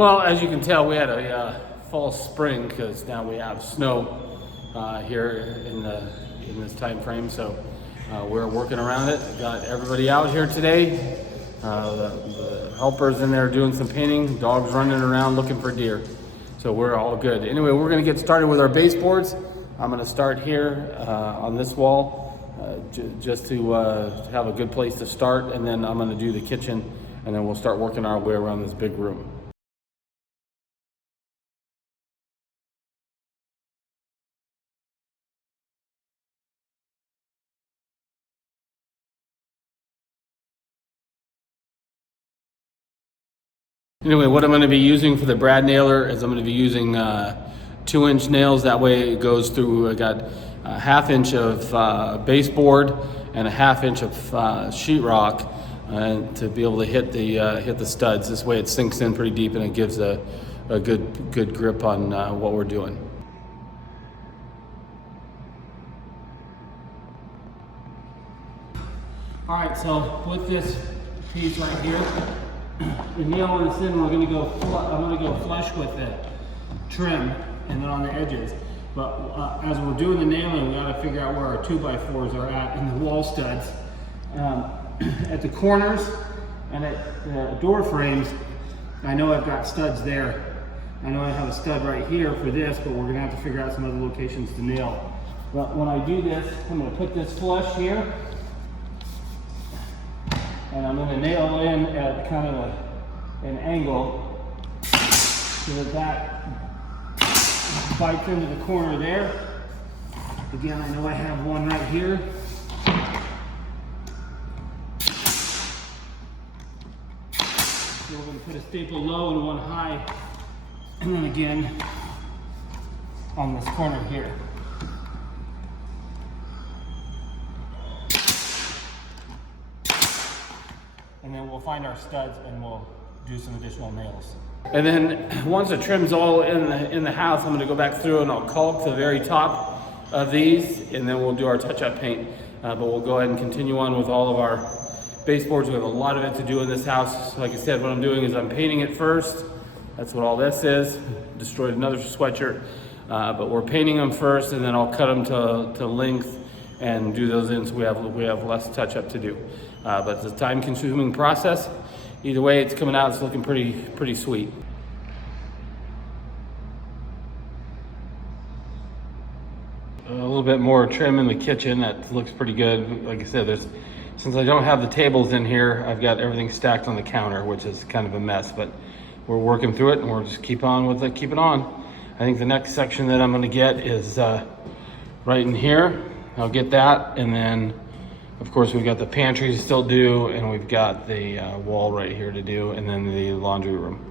Well, as you can tell, we had a false spring because now we have snow here in this time frame. So we're working around it. Got everybody out here today. The helpers in there doing some painting. Dogs running around looking for deer. So we're all good. Anyway, we're going to get started with our baseboards. I'm going to start here on this wall just to have a good place to start, and then I'm going to do the kitchen, and then we'll start working our way around this big room. Anyway, what I'm going to be using for the brad nailer is I'm going to be using 2-inch nails. That way it goes through. I got a 1/2 inch of baseboard and a 1/2 inch of sheetrock to be able to hit the studs. This way it sinks in pretty deep and it gives a good grip on what we're doing. All right, so with this piece right here, the nail in this in, I'm going to go flush with the trim and then on the edges. But as we're doing the nailing, we got to figure out where our 2x4s are at in the wall studs. At the corners and at the door frames, I know I've got studs there. I know I have a stud right here for this, but we're going to have to figure out some other locations to nail. But when I do this, I'm going to put this flush here, and I'm going to nail in at kind of an angle so that bites into the corner there. Again, I know I have one right here. So we're going to put a staple low and one high, and then again on this corner here. And then we'll find our studs and we'll do some additional nails. And then once the trim's all in the house, I'm going to go back through and I'll caulk the very top of these, and then we'll do our touch-up paint. But we'll go ahead and continue on with all of our baseboards. We have a lot of it to do in this house. Like I said, what I'm doing is I'm painting it first. That's what all this is. Destroyed another sweatshirt. But we're painting them first, and then I'll cut them to length and do those in so we have less touch-up to do. But it's a time-consuming process. Either way, it's coming out. It's looking pretty sweet. A little bit more trim in the kitchen. That looks pretty good. Like I said, since I don't have the tables in here, I've got everything stacked on the counter, which is kind of a mess. But we're working through it, and we'll just keep on with it. Keep it on. I think the next section that I'm going to get is right in here. I'll get that, and then of course we've got the pantry to still do, and we've got the wall right here to do, and then the laundry room.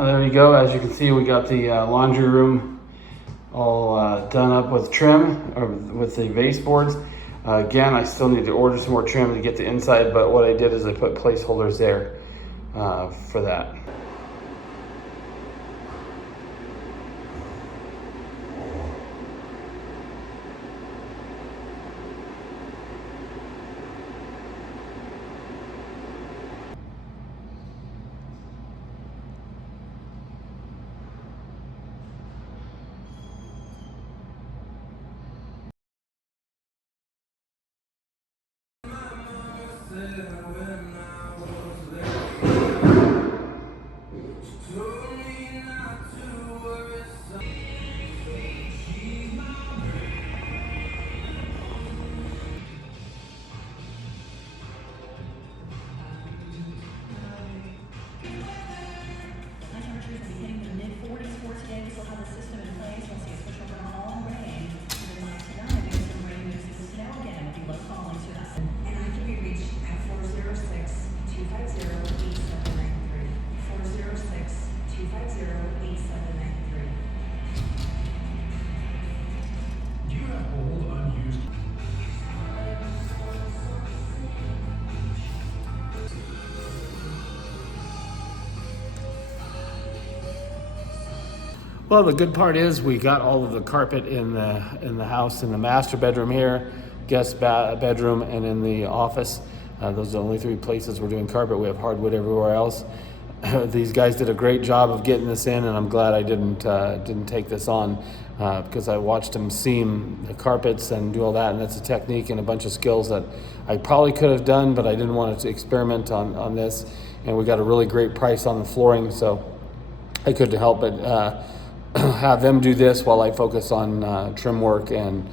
There you go. As you can see, we got the laundry room all done up with trim, or with the baseboards. Again, I still need to order some more trim to get the inside, but what I did is I put placeholders there for that. Well, the good part is we got all of the carpet in the house, in the master bedroom here, guest bedroom, and in the office. Those are the only three places we're doing carpet. We have hardwood everywhere else. These guys did a great job of getting this in, and I'm glad I didn't take this on because I watched them seam the carpets and do all that, and that's a technique and a bunch of skills that I probably could have done, but I didn't want to experiment on this. And we got a really great price on the flooring, so I couldn't help but have them do this while I focus on trim work and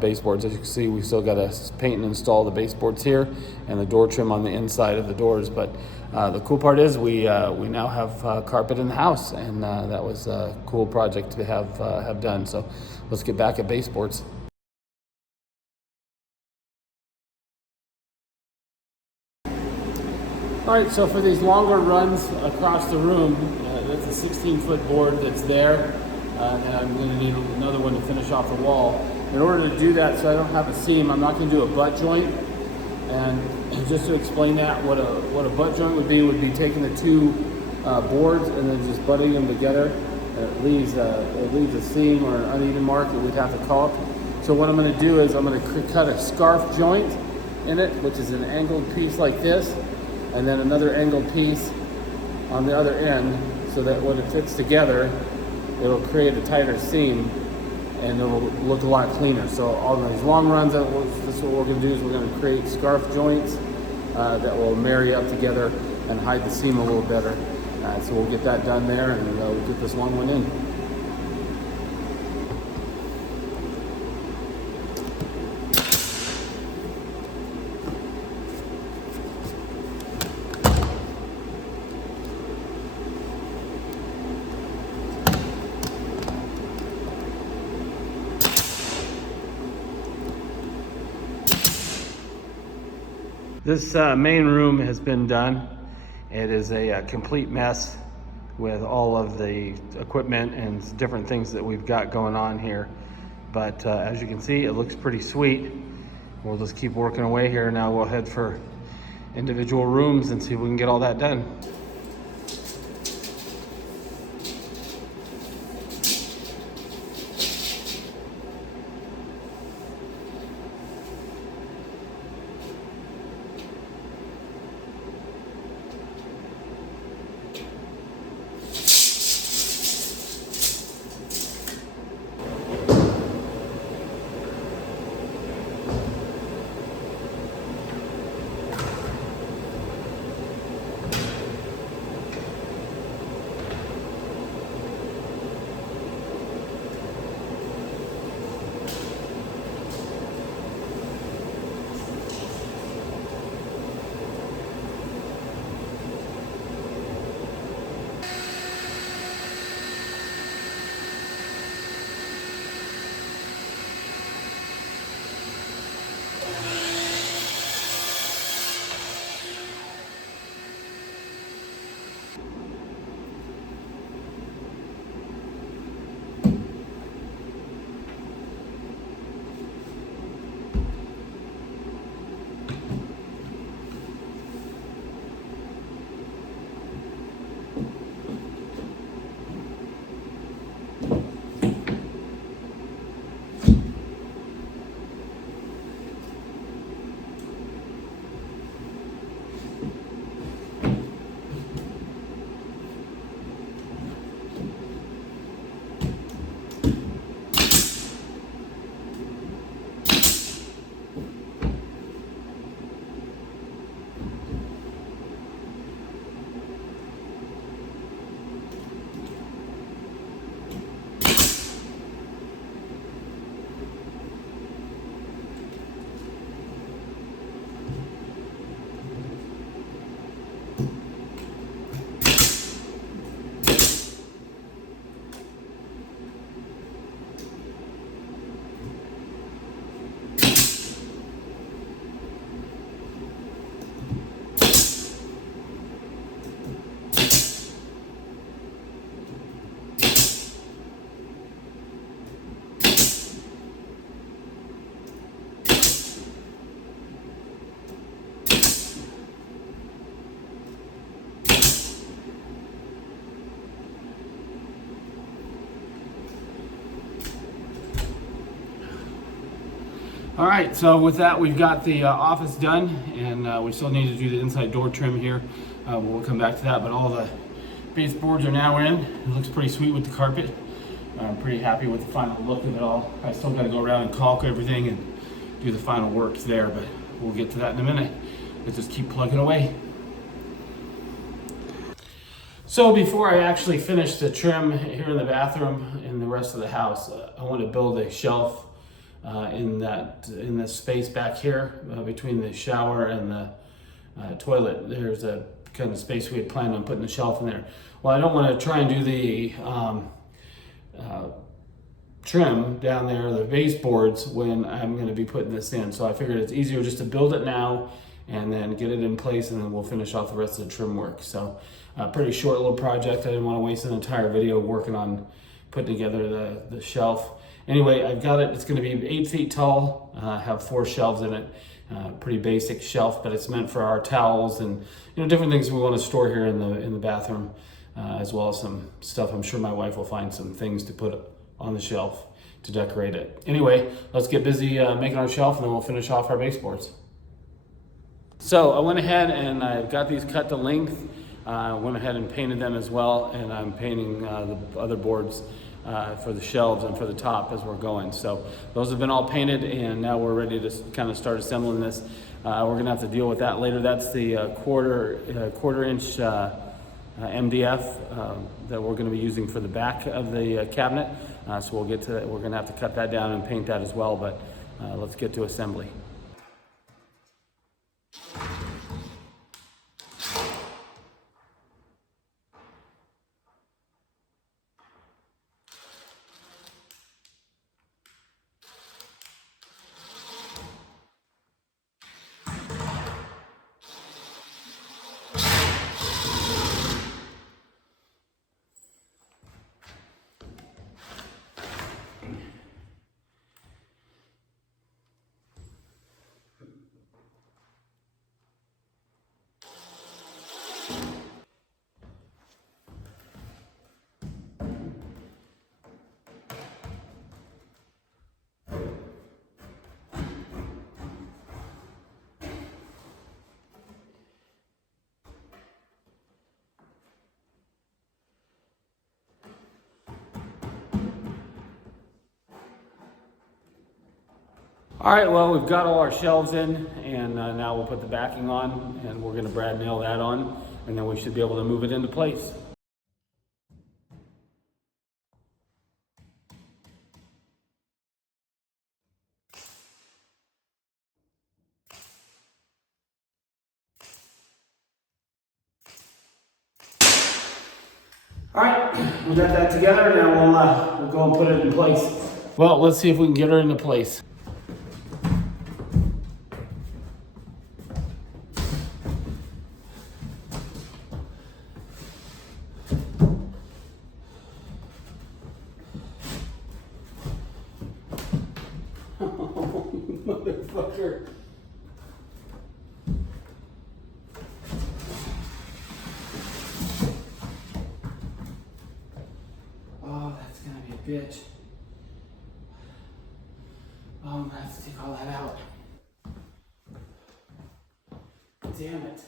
baseboards. As you can see, we still got to paint and install the baseboards here and the door trim on the inside of the doors. But the cool part is we now have carpet in the house, and that was a cool project to have done. So let's get back at baseboards. All right, so for these longer runs across the room, that's a 16-foot board that's there, and I'm going to need another one to finish off the wall. In order to do that, so I don't have a seam, I'm not going to do a butt joint. And just to explain that, what a butt joint would be taking the two boards and then just butting them together. It leaves a seam or an uneven mark that we'd have to caulk. So what I'm going to do is I'm going to cut a scarf joint in it, which is an angled piece like this, and then another angled piece on the other end, so that when it fits together, it'll create a tighter seam and it'll look a lot cleaner. So on these long runs, this is what we're going to do is we're going to create scarf joints that will marry up together and hide the seam a little better. So we'll get that done there, and we'll get this long one in. This main room has been done. It is a complete mess with all of the equipment and different things that we've got going on here. But as you can see, it looks pretty sweet. We'll just keep working away here. Now we'll head for individual rooms and see if we can get all that done. All right, so with that, we've got the office done, and we still need to do the inside door trim here. We'll come back to that, but all the baseboards are now in. It looks pretty sweet with the carpet. I'm pretty happy with the final look of it all. I still got to go around and caulk everything and do the final works there, but we'll get to that in a minute. Let's just keep plugging away. So before I actually finish the trim here in the bathroom and the rest of the house, I want to build a shelf in this space back here between the shower and the toilet. There's a kind of space we had planned on putting the shelf in there. Well, I don't want to try and do the trim down there, the baseboards, when I'm going to be putting this in. So I figured it's easier just to build it now and then get it in place, and then we'll finish off the rest of the trim work. So pretty short little project. I didn't want to waste an entire video working on putting together the shelf. Anyway, I've got it. It's going to be 8 feet tall, have 4 shelves in it. Pretty basic shelf, but it's meant for our towels and different things we want to store here in the bathroom, as well as some stuff. I'm sure my wife will find some things to put on the shelf to decorate it. Anyway, let's get busy making our shelf, and then we'll finish off our baseboards. So I went ahead and I've got these cut to length. I went ahead and painted them as well, and I'm painting the other boards for the shelves and for the top as we're going. So those have been all painted, and now we're ready to kind of start assembling this. We're gonna have to deal with that later. That's the quarter inch MDF that we're gonna be using for the back of the cabinet. So we'll get to that. We're gonna have to cut that down and paint that as well, but let's get to assembly. All right, well, we've got all our shelves in, and now we'll put the backing on, and we're gonna brad nail that on, and then we should be able to move it into place. All right, we got that together. Now we'll go and put it in place. Well, let's see if we can get her into place. Motherfucker. Oh, that's gonna be a bitch. Oh, I'm gonna have to take all that out. Damn it.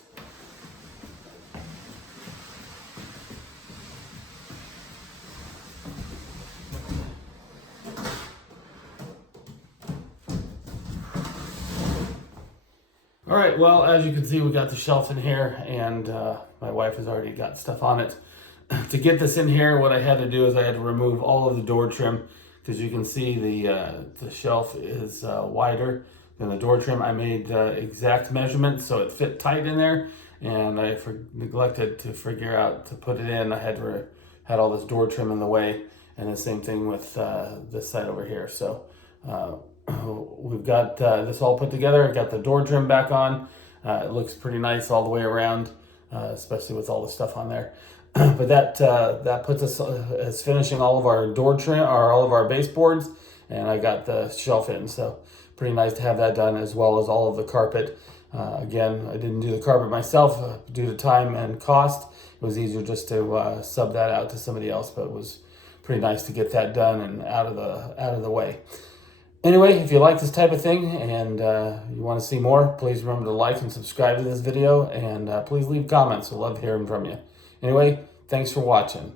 All right, well, as you can see, we got the shelf in here, and my wife has already got stuff on it. To get this in here, what I had to do is I had to remove all of the door trim, because you can see the shelf is wider than the door trim. I made exact measurements so it fit tight in there, and I neglected to figure out to put it in. I had all this door trim in the way, and the same thing with this side over here. So we've got this all put together. I got the door trim back on. It looks pretty nice all the way around, especially with all the stuff on there. But that puts us as finishing all of our door trim, or all of our baseboards, and I got the shelf in. So pretty nice to have that done, as well as all of the carpet. Again, I didn't do the carpet myself due to time and cost. It was easier just to sub that out to somebody else, but it was pretty nice to get that done and out of the way. Anyway, if you like this type of thing and you want to see more, please remember to like and subscribe to this video, and please leave comments. I love hearing from you. Anyway, thanks for watching.